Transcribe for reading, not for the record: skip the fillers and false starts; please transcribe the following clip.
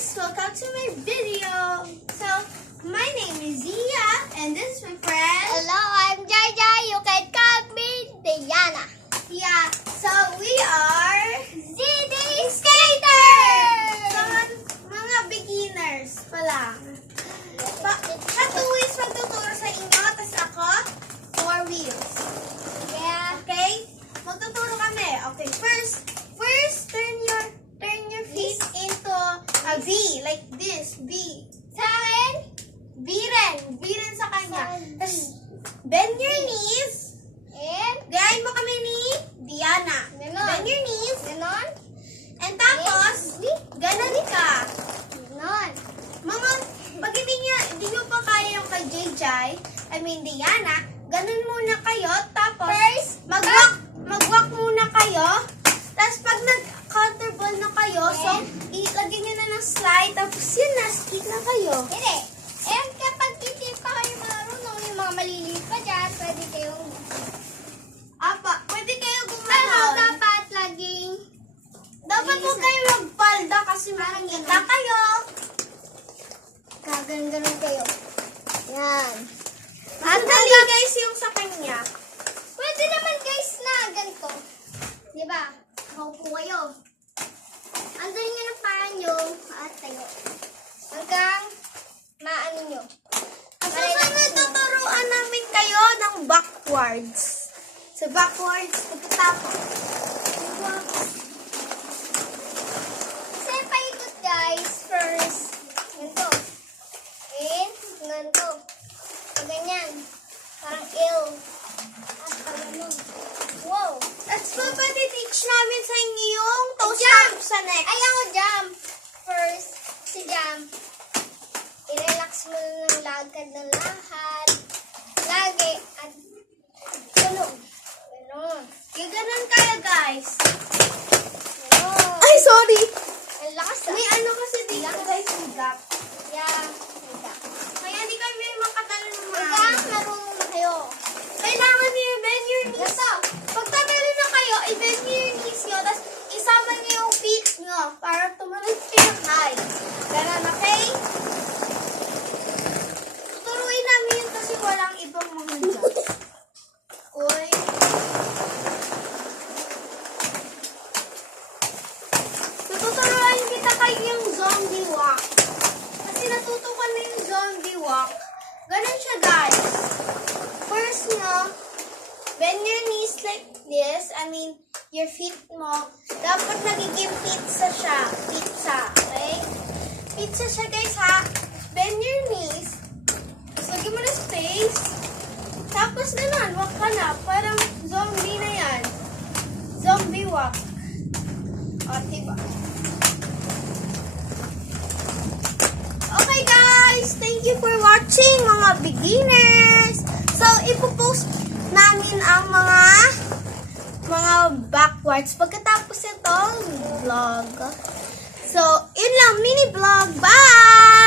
guys! Welcome to my video! So, my name is Zia and this is my friend. Hello, I'm Jaja. You can call me Diana. Yeah, so we are ZD Skaters! so, mga beginners pa lang. Sa 2 weeks magtuturo sa inyo, tapos ako, 4 wheels. Yeah. Okay? Magtuturo kami. Okay, first turn your feet into a V, like this, V. Sa akin? V rin sa kanya. Tapos, bend your knees. And? Gayahin mo kami ni Diana. Ganon. Bend your knees. Ganon? And tapos, ganon ka. Ganon. Pag hindi nyo pa kaya yung kay Diana, ganon muna kayo. Tapos, First, mag-walk muna kayo. Tapos, pag nag-counter ball na kayo, so, ilagyan nyo na ng slide. Tapos, yun na, skate na kayo. Hindi. And kapag hindi pa kayo marunong, yung mga maliliit pa dyan, pwede kayong... Pwede kayo Ano, gumanon. dapat laging... Dapat huwag kayo magpalda kasi makikita kayo. Ganon kayo. Yan. At dali guys yung sa kanya. Pwede naman guys na ganito. Diba? Maupo kayo. Andun nyo ng paa nyo at tayo. Hanggang maano nyo. At susunod, tuturuan namin kayo ng backwards. So backwards, pagkatapos. Kasi paikot guys. First, ganito. And, ganito. Pag ganyan. Parang L. At pag ganun. Wow. At so, pwede teach namin sa inyo yung toe Jump! stamp sa next. Ay, ako jump. First, si jump. I-relax mo ng lagad ng lahat. Lagi. At ganun. Ganun. Gaganon kayo guys. Ganun. Ay, sorry. Ang lakas May ano kasi dito guys, yung gap. Yeah. Higa. Kaya hindi kami makatalon ng Higa, mga. marunong na kayo. Kailangan niyo i-bend your knees. Ganito. Pag tatalo na kayo, i-bend niyo yung knees nyo, tapos isama niyo yung feet nyo para tumalon kayo high. Ganon, okay? Tuturuin namin yun kasi walang ibang mga dyan. Uy. Tuturuan kita kayo yung zombie walk. Kasi natuto ko na yung zombie walk. Ganon siya, guys. First nyo, bend your knees like this. I mean, your feet mo. Dapat nagiging pizza siya. Pizza, okay? Pizza siya, guys, ha? Bend your knees. Tapos, lagyan mo na space. Tapos, ganun, walk ka na. Parang zombie na yan. Zombie walk. O, diba? Okay, guys. Thank you for watching, mga beginners. So, ipopost namin ang mga backwards pagkatapos itong vlog. So, yun lang, mini vlog. Bye!